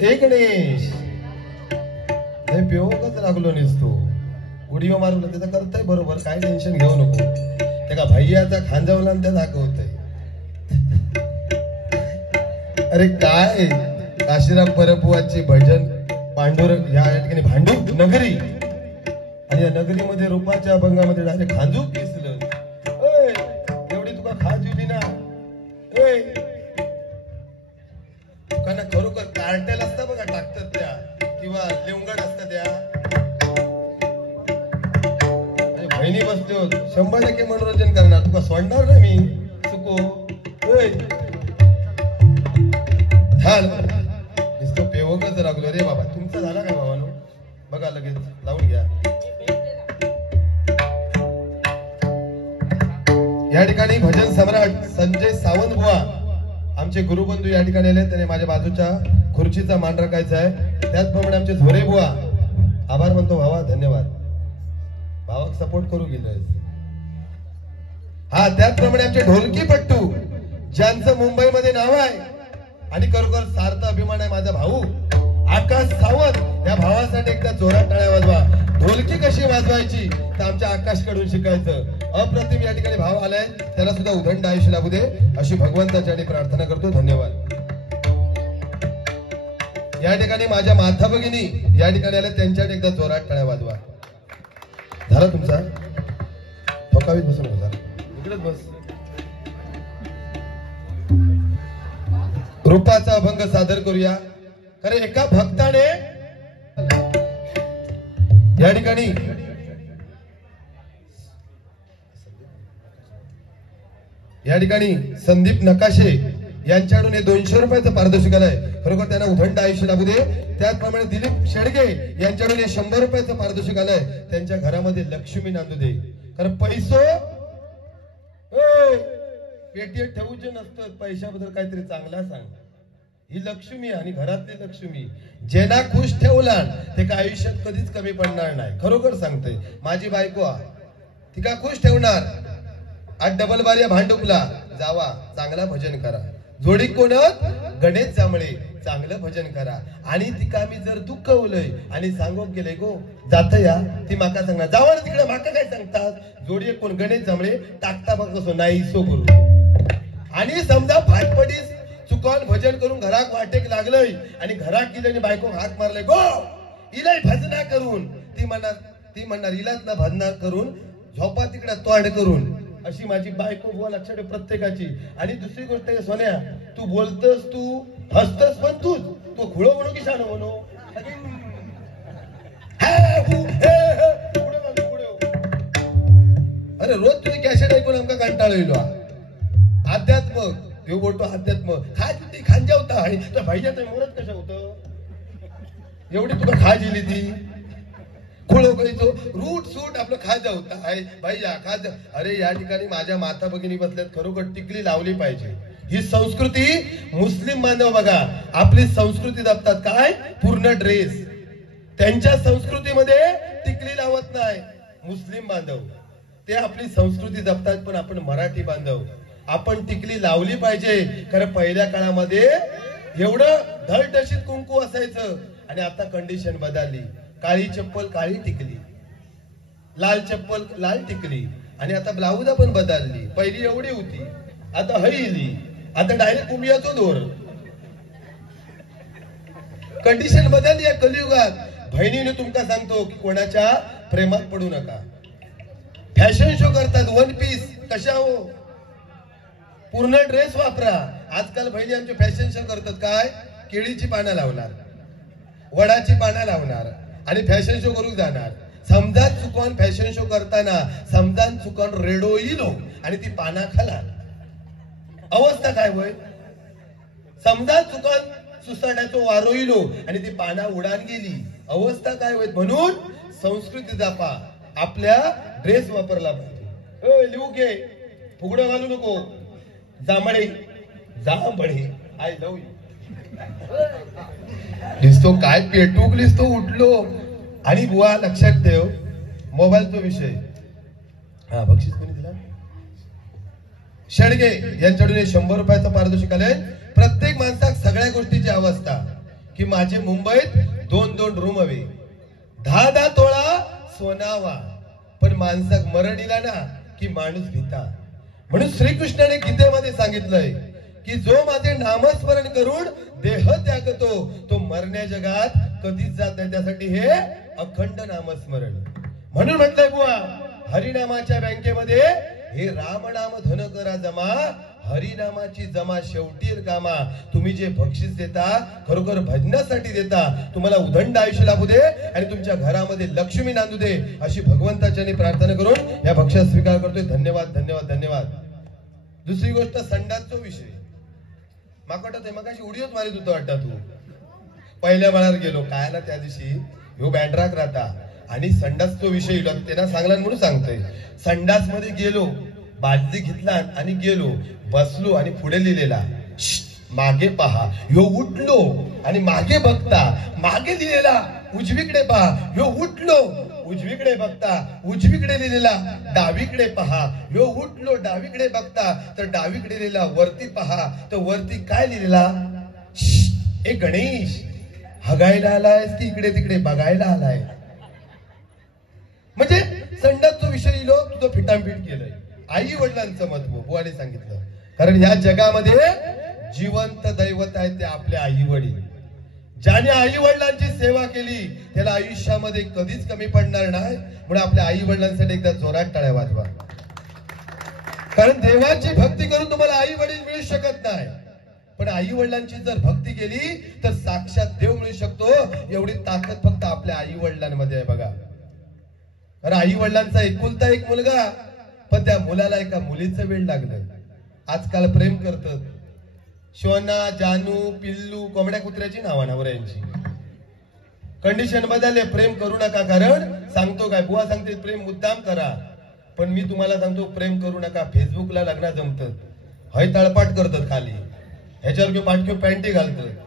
एक गणेश हे पिओकच लागलो नसतो उडीओ मारून त्याचा करतय बरोबर काय टेन्शन घेऊ नको ते का भैयाचा खांजवला त्या दाखवतय अरे काय काशीराम परपुवाचे भजन पांडुरंग या ठिकाणी भांडूप नगरी आणि या नगरीमध्ये रूपाच्या अभंगामध्ये डायरेक्ट खांजूक दिसलं एवढी तुका खाज दिली ना तुकांना खरोखर कार्टेल असतं बघा टाकतात त्या किंवा लेवंगड असतात त्या बहिणी बसतो 100% मनोरंजन करणार तुका सोडणार ना मी चुको नुसतं पेवकच लागलो रे बाबा तुमचं झाला काय बाबानो बघा लगेच लावून घ्या या ठिकाणी भजन सम्राट संजय सावंत बुवा आमचे गुरुबंधू या ठिकाणी आले त्याने माझ्या बाजूच्या खुर्चीचा मान राखायचा आहे त्याचप्रमाणे आमचे झोरे बुवा आभार म्हणतो भावा धन्यवाद भावाक सपोर्ट करू गेलोय हा त्याचप्रमाणे आमचे ढोलकी पट्टू ज्यांचं मुंबईमध्ये नाव आहे आणि खरोखर सार्थ अभिमान आहे माझा भाऊ आकाश सावंत या भावासाठी एकदा जोरात टाळ्या वाजवा ढोलकी कशी वाजवायची तर आमच्या आकाशकडून शिकायचं अप्रतिम या ठिकाणी भाव आलाय त्याला सुद्धा उदंड आयुष्य लाभू दे अशी भगवंताच्या प्रार्थना करतो धन्यवाद या ठिकाणी माझ्या माथा भगिनी या ठिकाणी आल्या त्यांच्यासाठी एकदा जोरात टाळ्या वाजवा झाला तुमचा ठोकावीत बसून बसा इकडेच बस रूपाचा अभंग सादर करूया कारण एका भक्ताने या ठिकाणी संदीप नकाशे यांच्याकडून हे 200 रुपयाचं पारितोषिक आलंय खरोखर त्यांना उदंड आयुष्य लाभू दे त्याचप्रमाणे दिलीप शेडगे यांच्याकडून हे 100 रुपयाचं पारितोषिक आलंय त्यांच्या घरामध्ये लक्ष्मी नांदू दे कारण पैसो पेटीएत ठेवूचे नसतं पैशाबद्दल काहीतरी चांगला सांग ही लक्ष्मी आणि घरातली लक्ष्मी जेना खुश ठेवला ते का आयुष्यात कधीच कमी पडणार नाही खरोखर सांगते माझी बायको ती का खुश ठेवणार आज डबल बारिया भांडुपला जावा चांगला भजन करा जोडी कोणत गणेश जांभळे चांगलं भजन करा आणि तिका मी जर दुखवलंय आणि सांगोक गेले गो जात या ती माका सांगणार जावा ना तिकडे माका काय सांगतात जोडी कोण गणेश जांभळे टाकता बघ कसो नाही सो करू आणि समजा फाटपडीस चुकून भजन करून घराक वाटेक लागलंय आणि घरात गेल्याने बायको हात मारले गो इलाय भजना करून ती म्हणणार इलाच ना भजना करून झोपा तिकडे तोंड करून अशी माझी बायको बुवा लक्षात ठेव प्रत्येकाची आणि दुसरी गोष्ट आहे सोन्या तू बोलतस तू हसतस पण तूच तो खुळो म्हणू की शानो म्हणू अरे रोज तुझी कॅसेट ऐकून आमका कंटाळा येईल अध्यात्म हे बोलतो अध्यात्म खाय ती खांजावता आणि त्या भाईच्या मोरत कशा होतं एवढी तुला खाज येली ती खुळो कळीचो रूट सूट आपलं खाजा होता आहे भैया खाज अरे या ठिकाणी माझ्या माता भगिनी बसल्यात खरोखर टिकली लावली पाहिजे ही संस्कृती मुस्लिम बांधव बघा आपली संस्कृती जपतात काय पूर्ण ड्रेस त्यांच्या संस्कृतीमध्ये टिकली लावत नाही मुस्लिम बांधव ते आपली संस्कृती जपतात पण आपण मराठी बांधव आपण टिकली लावली पाहिजे कारण पहिल्या काळामध्ये एवढं धडधशीत कुंकू असायचं आणि आता कंडिशन बदलली काळी चप्पल काळी टिकली लाल चप्पल लाल टिकली आणि आता ब्लाऊज पण बदलली पहिली एवढी होती आता हईली आता डायरेक्ट कुंभियाचो दोर कंडिशन बदलली आहे कलियुगात बहिणीने तुमका सांगतो की कोणाच्या प्रेमात पडू नका फॅशन शो करतात वन पीस कशा हो पूर्ण ड्रेस वापरा आजकाल बहिणी आमचे फॅशन शो करतात काय केळीची पानं लावणार वडाची पानं लावणार आणि फॅशन शो करू जाणार समजा चुकून फॅशन शो करताना समजा चुकून रेडो इलो आणि ती पाना खाला अवस्था काय होय समजा चुकून सुसाट्याचो वारो इलो आणि ती पाना उडान गेली अवस्था काय होय म्हणून संस्कृती जपा आपल्या ड्रेस वापरला पाहिजे लिहू घे फुगडं घालू नको जांभळे जांभळे आय लव यू दिसतो काय पेटूक दिसतो उठलो आणि बुवा लक्षात ठेव मोबाईलचा विषय हा बक्षीस कोणी दिला शेडगे यांच्याकडून 100 रुपयाचं पारितोषिक आलंय प्रत्येक माणसाक सगळ्या गोष्टीची अवस्था की माझे मुंबईत 2-2 रूम हवे, 10-10 तोळा सोनावा, पण माणसाक मरण इला ना की माणूस भिता. म्हणून श्रीकृष्णाने गीतेमध्ये सांगितलंय की जो माझे नामस्मरण करून देह त्यागतो तो मरण्या जगात कधीच जात नाही. त्यासाठी हे अखंड नामस्मरण. म्हणून म्हटलंय बुवा, हरिनामाच्या बँकेमध्ये हे रामनाम धन करा जमा, हरिनामाची जमा शेवटी कामा. तुम्ही जे बक्षीस देता खरोखर भजनासाठी देता. तुम्हाला उदंड आयुष्य लाभू दे आणि तुमच्या घरामध्ये लक्ष्मी नांदू दे अशी भगवंताच्याने प्रार्थना करून या बक्षीस स्वीकार करतोय. धन्यवाद धन्यवाद धन्यवाद. दुसरी गोष्ट संडासचा विषय. माका वाटत मग अशी उडीच मारित होतो वाटत. तू पहिल्या बाळावर गेलो कायला त्या दिवशी ह्यो बँड्राक राहता आणि संडासचा विषय त्यांना सांगला म्हणून सांगतोय. संडास मध्ये गेलो, बादली घेतला आणि गेलो, बसलो आणि पुढे लिहिलेला मागे पहा. ह्यो उठलो आणि मागे बघता मागे लिहिलेला उजवीकडे पहा. ह्यो उठलो उजवीकडे बघता उजवीकडे लिहिलेला डावीकडे पहा. ह्यो उठलो डावीकडे बघता तर डावीकडे लिहिलेला वरती पहा तर वरती काय लिहिलेला. ए गणेश, हगायला आलायस की इकडे तिकडे बघायला आलाय. म्हणजे संडासचा विषय लिहिलो, तुझं फिटामफिट केलंय. आई वडिलांचं महत्व बुवाने सांगितलं. कारण या जगामध्ये जिवंत दैवत आहे ते आपले आई वडील. ज्याने आई वडिलांची सेवा केली त्याला आयुष्यामध्ये कधीच कमी पडणार नाही. म्हणून आपल्या आई वडिलांसाठी एकदा जोरात टाळ्या वाजवा. कारण देवाची भक्ती करून तुम्हाला आई वडील मिळू शकत नाही, पण आई वडिलांची जर भक्ती केली तर साक्षात देव मिळू शकतो. एवढी ताकद फक्त आपल्या आई वडिलांमध्ये आहे बघा. कारण आई वडिलांचा एकुलता एक मुलगा, पण त्या मुलाला एका मुलीचं वेळ लागलं. आजकाल प्रेम करतात. शोना, जानू, पिल्लू, कोंबड्या कुत्र्याची नावा नवऱ्यांची. कंडिशन बदलले. प्रेम करू नका. कारण सांगतो काय बुवा सांगते प्रेम मुद्दाम करा, पण मी तुम्हाला सांगतो प्रेम करू नका. फेसबुकला लग्न जमतात, हय तळपाट करतात खाली, ह्याच्यावर घेऊन पाठक्यो पॅन्टी घालतात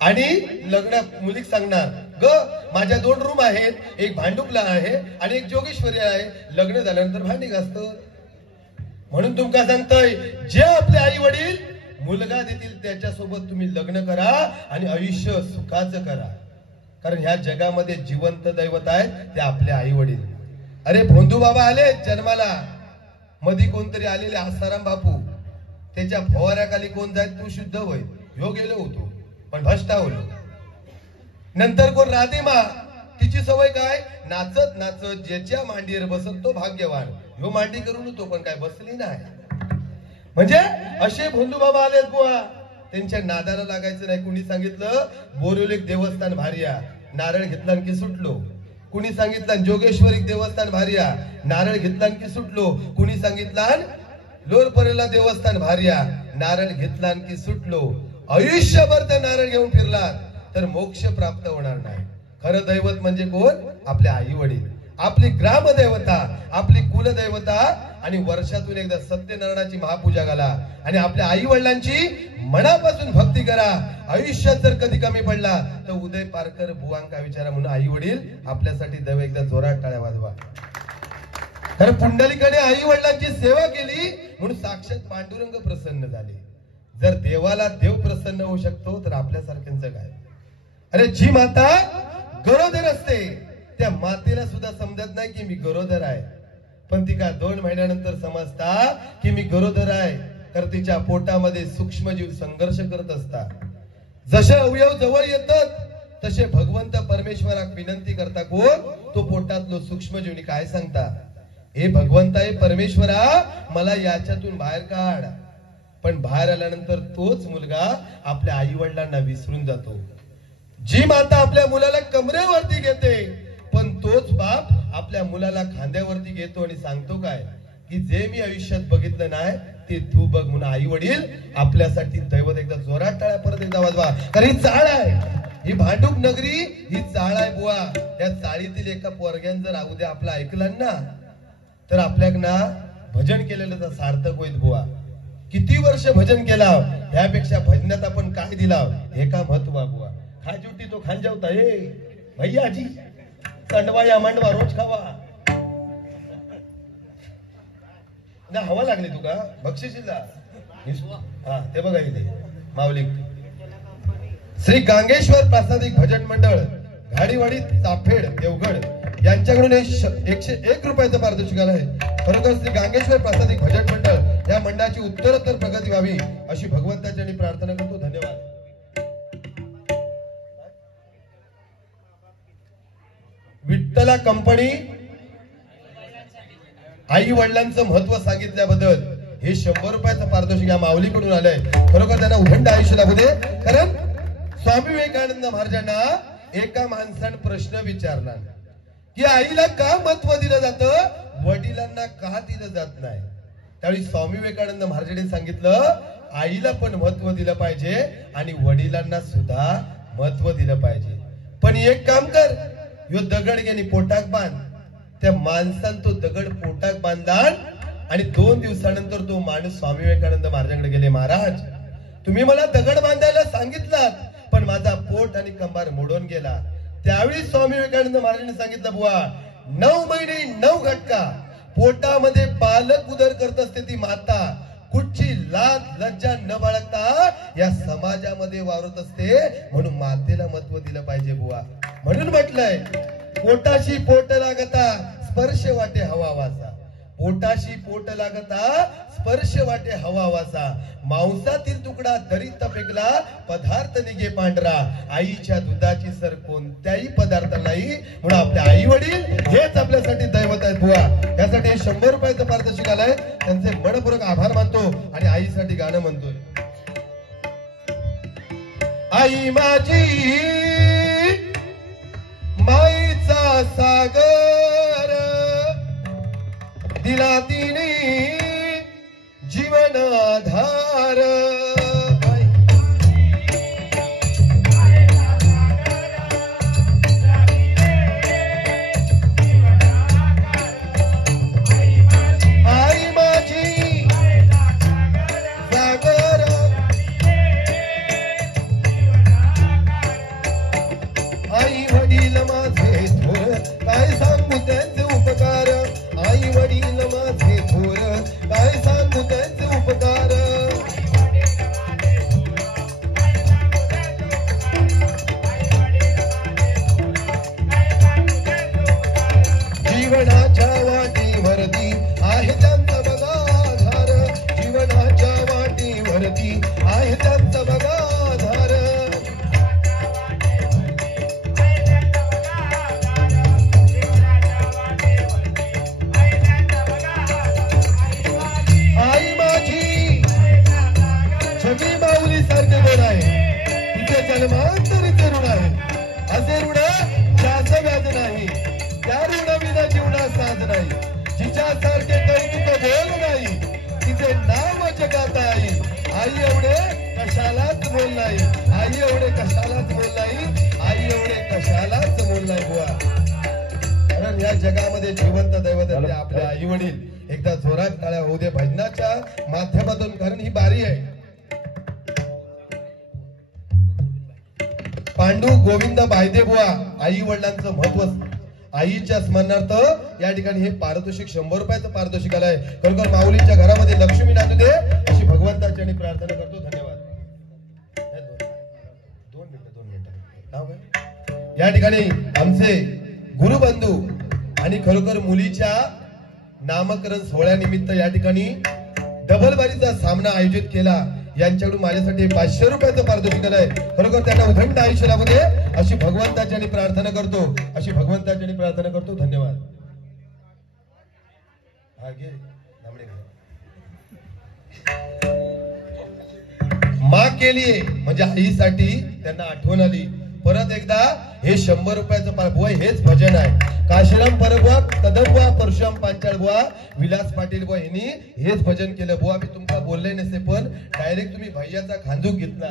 आणि लग्न मुलीक सांगणार ग माझ्या 2 रूम आहेत, एक भांडुपला आहे आणि एक जोगेश्वरी आहे. लग्न झाल्यानंतर भांडी घासतो. म्हणून तुमका सांगतोय जे आपले आई वडील मुलगा देतील त्याच्यासोबत तुम्ही लग्न करा आणि आयुष्य सुखाचं करा. कारण ह्या जगामध्ये जिवंत दैवत आहेत ते आपले आई वडील. अरे भोंदू बाबा आले जन्माला, मधी कोणतरी आलेले आसाराम बापू, त्याच्या फवाऱ्याखाली कोण जाय तू शुद्ध होय ह्यो गेलो होतो पण भ्रष्टावलो. नंतर कोण राधेमा, तिची सवय काय नाचत नाचत ज्याच्या मांडीवर बसत तो भाग्यवान. ह्यो मांडी करून होतो पण काय बसली नाही. म्हणजे असे भोंदू बाबा आलेत बुवा, त्यांच्या नादाला लागायचं नाही. कुणी सांगितलं बोरिवलीक देवस्थान भारिया, नारळ घेतला की सुटलो. कुणी सांगितलं जोगेश्वरी देवस्थान भारिया, नारळ घेतला की सुटलो. कुणी सांगितलं लोरपरेला देवस्थान भारिया, नारळ घेतला की सुटलो. आयुष्यभर ते नारळ घेऊन फिरला तर मोक्ष प्राप्त होणार नाही. खरं दैवत म्हणजे कोण? आपले आई वडील, आपली ग्रामदेवता, आपली कुलदैवता. आणि वर्षातून एकदा सत्यनारायणाची महापूजा घाला आणि आपल्या आई वडिलांची मनापासून भक्ती करा. आयुष्यात जर कधी कमी पडला तर उदय पारकर बुवांका विचारा. म्हणून आई वडील आपल्यासाठी दैव एकदा जोरात टाळ्या वाजवा. कारण पुंडलिकाने आई वडिलांची सेवा केली म्हणून साक्षात पांडुरंग प्रसन्न झाले. जर देवाला देव प्रसन्न होऊ शकतो तर आपल्यासारख्यांचं काय. अरे जी माता गरोदर असते त्या मातेला सुद्धा समजत नाही की मी गरोदर आहे, पण ती का 2 महिन्यानंतर समजता की मी गरोदर आहे. तर तिच्या पोटामध्ये सूक्ष्मजीव संघर्ष करत असतात. जसे अवयव जवळ येतात तसे भगवंत परमेश्वराक विनंती करता कोण? तो पोटातलो सूक्ष्मजीवनी काय सांगता, हे भगवंता हे परमेश्वरा मला याच्यातून बाहेर काढ. पण बाहेर आल्यानंतर तोच मुलगा आपल्या आई वडिलांना विसरून जातो. जी माता आपल्या मुलाला कमरेवरती घेते पण तोच बाप आपल्या मुलाला खांद्यावरती घेतो आणि सांगतो काय की जे मी आयुष्यात बघितलं नाही ते तू बघ. म्हणून आई वडील आपल्यासाठी दैवत. एकदा जोरात टाळ्या परत एकदा वाजवा. कारण ही चाळ आहे, ही भांडूप नगरी ही चाळ आहे बुवा. या चाळीतील एका पोरग्यान जर उद्या आपलं ऐकलं ना तर आपल्याकना भजन केलेलं तर सार्थक होईल बुवा. किती वर्ष भजन केला यापेक्षा भजनात आपण काय दिला हे का महत्व बुवा. खाजुटी तो खांजावता ए भैयाजी कंडवा या मांडवा रोज खावा ना. हवा लागली तुका बक्षिसीला हा ते बघा इथे माऊली श्री गांगेश्वर प्रासादिक भजन मंडळ घाडीवाडी ताफेड देवगड यांच्याकडून 101 रुपयाचं पारितोषिक आलं आहे. खरोखर श्री गांगेश्वर प्रासादिक भजन मंडळ या मंडळाची उत्तरोत्तर प्रगती व्हावी अशी भगवंताची प्रार्थना करतो. धन्यवाद. विठ्ठला कंपनी आई वडिलांचं महत्व सांगितल्याबद्दल हे 100 रुपयाचं पारितोषिक या माऊलीकडून आलंय. खरोखर त्यांना उदंड आयुष्य लाभू दे. कारण स्वामी विवेकानंद महाराजांना एका माणसाने प्रश्न विचारला की आईला का महत्व दिलं जातं, वडिलांना का दिलं जात नाही. त्यावेळी स्वामी विवेकानंद महाराजांनी सांगितलं आईला पण महत्व दिलं पाहिजे आणि वडिलांना सुद्धा महत्व दिलं पाहिजे. पण एक काम कर, यो दगड गेली पोटाक बांध. त्या माणसानं तो दगड पोटाक बांधला आणि 2 दिवसानंतर तो माणूस स्वामी विवेकानंद महाराजांकडे गेले. महाराज, तुम्ही मला दगड बांधायला सांगितलात, पण माझा पोट आणि कंबार मोडून गेला. त्यावेळी स्वामी विवेकानंद महाराजांनी सांगितलं, बुवा 9 महिने 9 घटका पोटामध्ये पालक उदर करत असते ती माता कुठची लाज लज्जा न बाळगता या समाजामध्ये वावरत असते, म्हणून मातेला महत्व दिलं पाहिजे बुवा. म्हणून म्हटलंय पोटाशी पोट लागता स्पर्श वाटे हवा वासा. पोटाशी पोट लागता स्पर्श वाटे हवा वासा. मांसातील तुकडा दरीत फेकला पदार्थ निघे पांढरा. आईच्या दुधाची सर कोणत्याही पदार्थ नाही. म्हणून आपले आई वडील हेच आपल्यासाठी दैवत आहेत बुवा. यासाठी 100 रुपयाचं पारितोषिक आलंय. त्यांचे मनपूर्वक आभार मानतो आणि आईसाठी गाणं म्हणतोय. आई माझी माईचा सागर दिला तिने जीवन आधार. आई माझी सागर आई वडील माझे थोर काय सांगू त्यांचे उपकार. आई वडील माझे थोर काय सांगू त्यांचे उपकार. जीवनाच्या वाटेवरती आहे त्यांचा बघा आधार. जीवनाच्या वाटेवरती आहे त्यांचा बघा आधार. आई माझी छबी माऊली सारखे गुण आहे. तिचे जन्मांतरीचे ऋण आहे. असे ऋण ज्याचं व्याज नाही. त्या ऋणाविना जीवना साध नाही. जिच्यासारखे कौतुक बोल नाही. तिचे नाव जगात आई. आई एवढे कशालाच बोल नाही. आई एवढे कशालाच बोल नाही. आई एवढे कशालाच बोल नाही बुवा. कारण या जगामध्ये जिवंत दैवत आपले आई वडील. एकदा जोरात टाळ्या होऊ दे भजनाच्या माध्यमातून, कारण ही बारी आहे. पांडू गोविंद बायदे बुवा आई वडिलांचं महत्व आईच्या स्मरणार्थ या ठिकाणी हे पारितोषिक 100 रुपयाचं पारितोषिक आलंय. खरोखर माऊलीच्या घरामध्ये लक्ष्मी नांदू दे अशी भगवंताची आणि प्रार्थना करतो. धन्यवाद. 2 मिनिटं या ठिकाणी आमचे गुरुबंधू आणि खरोखर मुलीच्या नामकरण सोहळ्यानिमित्त या ठिकाणी डबल बारीचा सामना आयोजित केला. यांच्याकडून माझ्यासाठी 500 रुपयाचं पारितोषिक आलंय. खरोखर त्यांना उदंड आयुष्य लाभू दे अशी भगवंताची आणि प्रार्थना करतो. अशी भगवंताची आणि प्रार्थना करतो. धन्यवाद. माँ के लिए म्हणजे आईसाठी त्यांना आठवण आली. परत एकदा हे 100 रुपयाचं बुवा हेच भजन आहे. काशीराम परबुवा कदमबुवा परशुराम पांचाळ बुवा विलास पाटील बुवा यांनी हेच भजन केलं. बुवा मी तुमका बोलले नसते, पण डायरेक्ट तुम्ही भैयाचा खांदूक घेतला.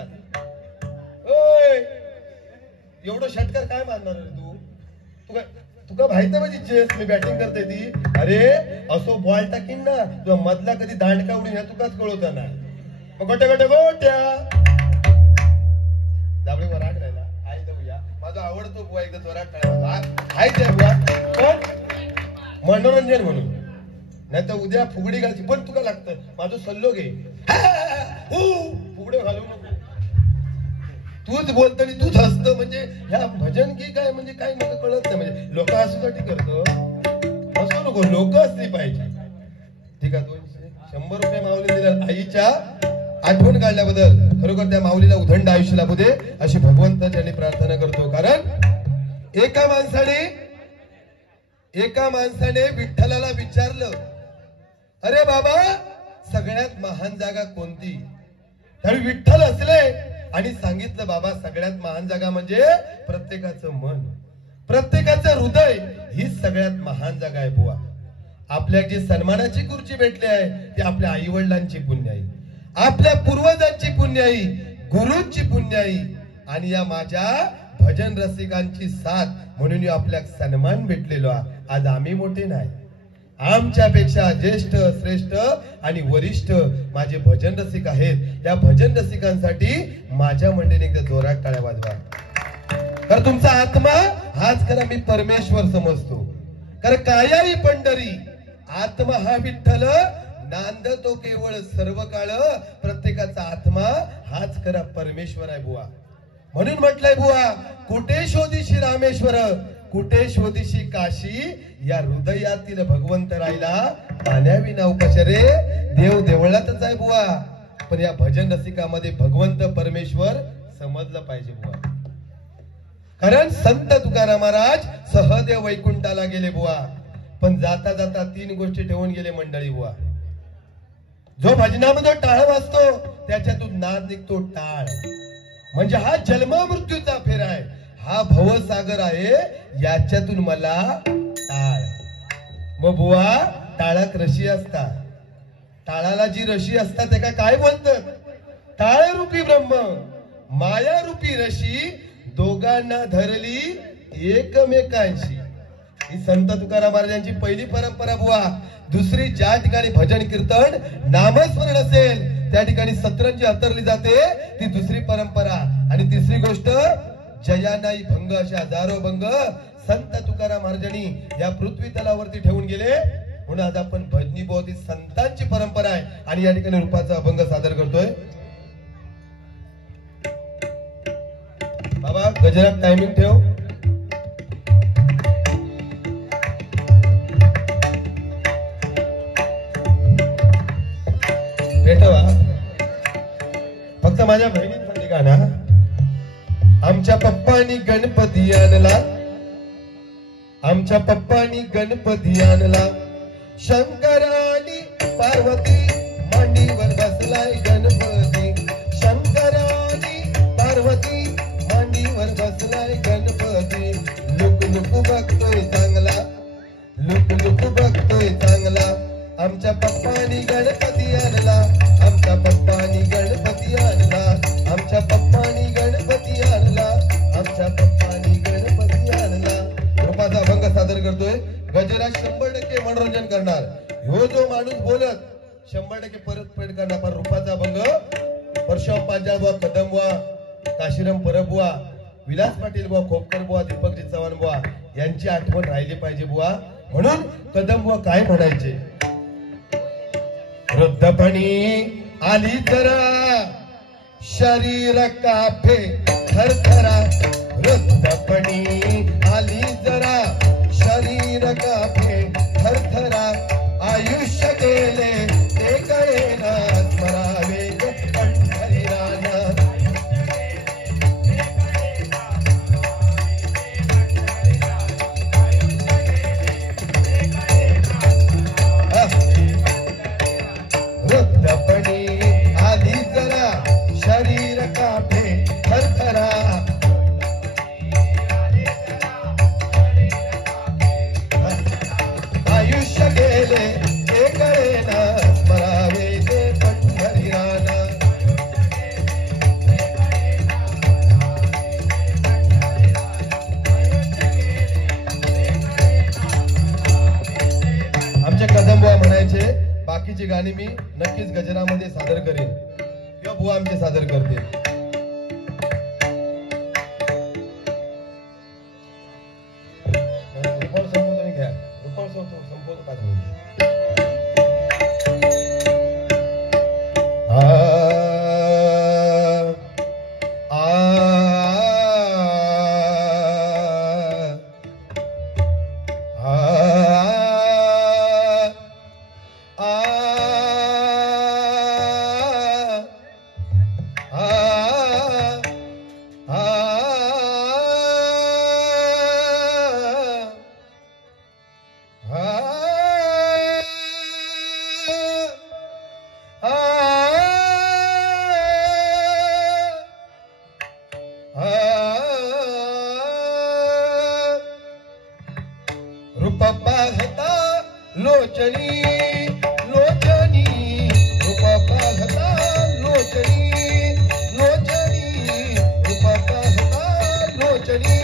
एवढं षटकार काय मानणार रे तुका माहिती माझी चेस मी बॅटिंग करते ती. अरे असो बॉल टाकीन ना तुझा मधला कधी दांडका उडून ह्या तुकाच कळवता ना. मग गोट्या गोट्या गोट्या दाबळीवर राग राहिला. आई देऊया माझा आवडतो बुवा एकदा जोरात टाळ्या हाय ते बुवा. पण मनोरंजन म्हणून नाही तर उद्या फुगडी घालची. पण तुका लागतं माझं सल्लो घे. फुगडे घालू नको. तूच बोलतो आणि तूच हसतो, म्हणजे ह्या भजन की काय म्हणजे काय मला कळत नाही. म्हणजे लोक हसूसाठी करतो, हसू नको, लोक हसली पाहिजे. ठीक आहे, 200 रुपये माऊली दिल्या आईच्या आठवण काढल्याबद्दल खरोखर त्या माऊलीला उदंड आयुष्य लाभू दे अशी भगवंताची प्रार्थना करतो. कारण एका माणसाने विठ्ठलाला विचारलं, अरे बाबा सगळ्यात महान जागा कोणती? त्यावेळी विठ्ठल असले आणि सांगितलं, बाबा सगळ्यात महान जागा म्हणजे प्रत्येकाचं मन, प्रत्येकाचं हृदय, ही सगळ्यात महान जागा आहे बुवा. आपल्या जी सन्मानाची खुर्ची भेटली आहे ती आपल्या आई वडिलांची पुण्याई, आपल्या पूर्वजांची पुण्याई, गुरूंची पुण्याई आणि या माझ्या भजन रसिकांची साथ म्हणून आपल्या सन्मान भेटलेलो. आज आम्ही मोठे नाही, आमच्यापेक्षा ज्येष्ठ श्रेष्ठ आणि वरिष्ठ माझे भजन रसिक आहेत. या भजन रसिकांसाठी माझ्या मंडळीने एकदा जोरात टाळ्या वाजवा. तर तुमचा आत्मा हाच खरा मी परमेश्वर समजतो. कारण कायाही पंढरी आत्मा हा विठ्ठल नांदतो केवळ सर्व काळ. प्रत्येकाचा आत्मा हाच खरा परमेश्वर आहे बुवा. म्हणून म्हटलंय बुवा, कुठे शोधिशी रामेश्वर, कुठे शोधिशी काशी, या हृदयातील भगवंत राहिला पाण्याविना उपाशी. रे देव देवळातच आहे बुवा, पण या भजन रसिकामध्ये भगवंत परमेश्वर समजलं पाहिजे बुवा. कारण संत तुकाराम महाराज सहदेव वैकुंठाला गेले बुवा, पण जाता जाता 3 गोष्टी ठेवून गेले मंडळी बुवा. जो भजनामध्ये टाळ वाजतो त्याच्यातून नाद निघतो, टाळ म्हणजे हा जन्म मृत्यूचा फेरा आहे, हा भवसागर आहे, याच्यातून मला टाळ. मग बुवा टाळात रशी असतात, टाळाला जी रशी असतात त्याला काय बोलतात? टाळ रूपी ब्रह्म माया रूपी रशी दोघांना धरली एकमेकांशी. ही संत तुकाराम महाराजांची पहिली परंपरा बुवा. दुसरी, ज्या ठिकाणी भजन कीर्तन नामस्मरण असेल त्या ठिकाणी सतरंजी हातरली जाते, ती दुसरी परंपरा. आणि तिसरी गोष्ट, जयानाई भंग अशा हजारो भंग संत तुकाराम महाराजांनी या पृथ्वी तलावरती ठेवून गेले. म्हणून आज आपण भजनी बहुत संतांची परंपरा आहे आणि या ठिकाणी रूपाचा अभंग सादर करतोय. बाबा गजरात टायमिंग ठेव. भेटवा फक्त माझ्या बहिणींसाठी गाणं. आमच्या पप्पानी गणपती आणला, आमच्या पप्पानी गणपती आणला, शंकरानी पार्वती मांडीवर बसलाय गणपती, शंकरानी पार्वती मांडीवर बसलाय गणपती. लुक लुक बघतोय चांगला, लुक लुक बघतोय चांगला, आमच्या पप्पानी गणपती आणला, आमच्या पप्पानी गणपती आणला, आमच्या पप्पानी गणपती आणला, आमच्या पप्पानी गणपती आणला. रूपाचा अभंग सादर करतोय. गजरात 100% मनोरंजन करणार. ह्यो जो माणूस बोलत 100% परतफेड करणार. पण रूपाचा अभंग परशुराम पांचाळ बुवा, कदम बुवा, काशीराम परब बुवा, विलास पाटील बुवा, खोपकर बुवा, दीपकजी चव्हाण बुवा यांची आठवण राहिली पाहिजे बुवा. म्हणून कदम बुवा काय म्हणायचे? वृद्धपणी आली जरा शरीर काफे थरथरा, वृद्धपणी आली जरा शरीर काफे थरथरा, आयुष्य गेले ते कळेना स्मरावे पंढरी राजा. वृद्धपणी आली जरा शरीर काफे थरथरा, आयुष्य गेले ते कळेना स्मरावे ते पंढरी राजा. आमचे कदमबुवा म्हणायचे, बाकीची गाणी मी नक्कीच गजरामध्ये सादर करेन किंवा बुवा आमचे सादर करते. आ लोचनी लोचनी रूप पाहता लोचनी लोचनी रूप पाहता लोचनी